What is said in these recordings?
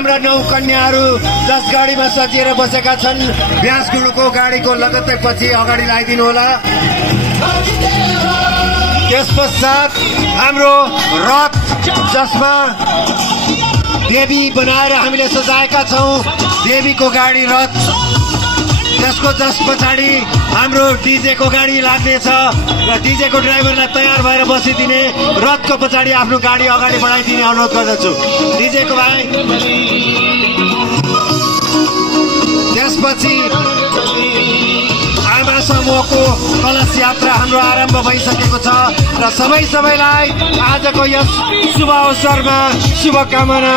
हाम्रा 9 कन्याहरू जस गाडीमा सजिएर बसेका छन् व्यासगुरुको गाडीको लगत्तै पछि अगाडि लगाइदिनु होला। त्यसपश्चात हाम्रो रथ जसमा देवी बनाएर हामीले सजाएका छौं, देवीको गाडी रथ, त्यसको जस पछाडि हाम्रो डीजेको गाडी लाग्नेछ र डीजेको ड्राइभरलाई तयार भएर बसिदिने, रथको पछाडि आफ्नो गाडी अगाडि बढाइदिने अनुरोध गर्दछु डीजेको भाइ। त्यसपछि आमा समूहको कलश यात्रा हाम्रो आरम्भ भइसकेको छ र सबैलाई आजको यस शुभ अवसरमा शुभकामना।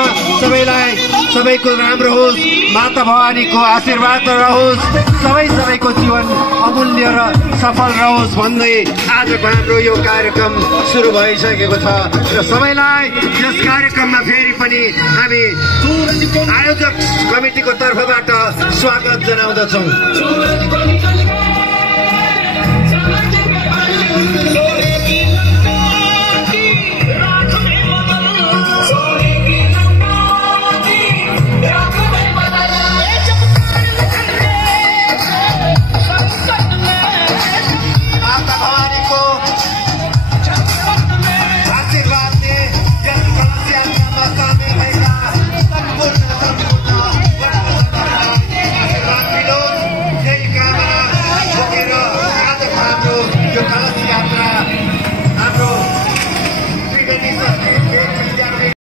सबैको राम्रो होस्, माता भवानीको आशीर्वाद रहोस्, सबैको जीवन अमूल्य र सफल रहोस् भन्दै आजको हाम्रो यो कार्यक्रम सुरु भइसकेको छ र सबैलाई यस कार्यक्रममा फेरि पनि हामी आयोजक कमिटीको तर्फबाट स्वागत जनाउँदछौँ।